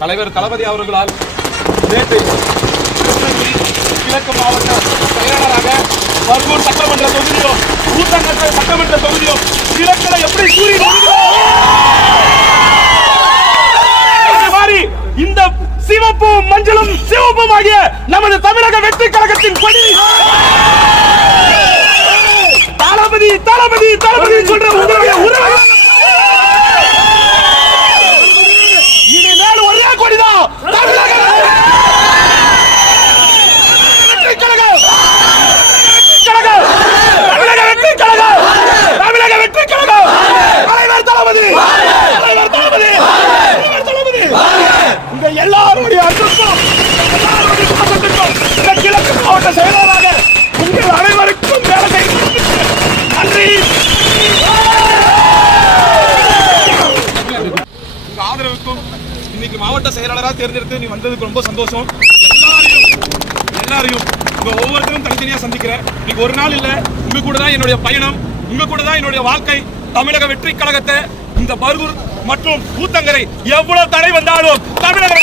தலைவர் தளபதி அவர்களால் நேற்று கிருஷ்ணகிரி கிழக்கு மாவட்ட செயலாளராக பர்கூர் சட்டமன்ற தொகுதியோ ஊத்தங்கரை சட்டமன்ற தொகுதியோ கிழக்கில் எப்படி கூறி இந்த சிவப்பும் மஞ்சளும் சிவப்பும் ஆகிய நமது தமிழக வெற்றி கழகத்தின் கொடி தளபதி தளபதி தளபதி சொல்ற உங்களுடைய உறவு இனிமேல் ஒரே கொடிதான் தமிழக வெற்றி கழகம் தமிழக வெற்றி கழகம் தமிழக வெற்றி கழகம் தலைவர் தளபதி தலைவர் தளபதி தளபதி இங்க எல்லாருடைய அன்புக்கும் இந்த கிழக்கு மாவட்ட செயலாளராக உங்கள் அனைவருக்கும் வேலை செய்து நன்றி. உங்க ஆதரவுக்கும் இன்னைக்கு மாவட்ட செயலாளராக தேர்ந்தெடுத்து நீ வந்ததுக்கு ரொம்ப சந்தோஷம். எல்லாரையும் உங்க ஒவ்வொருத்தரும் தனித்தனியா சந்திக்கிறேன். இன்னைக்கு ஒரு நாள் இல்ல, உங்க கூட தான் என்னுடைய பயணம், உங்க கூட தான் என்னுடைய வாழ்க்கை. தமிழக வெற்றி கழகத்தை இந்த பர்கூர் மற்றும் ஊத்தங்கரை எவ்வளவு தடை வந்தாலும் தமிழக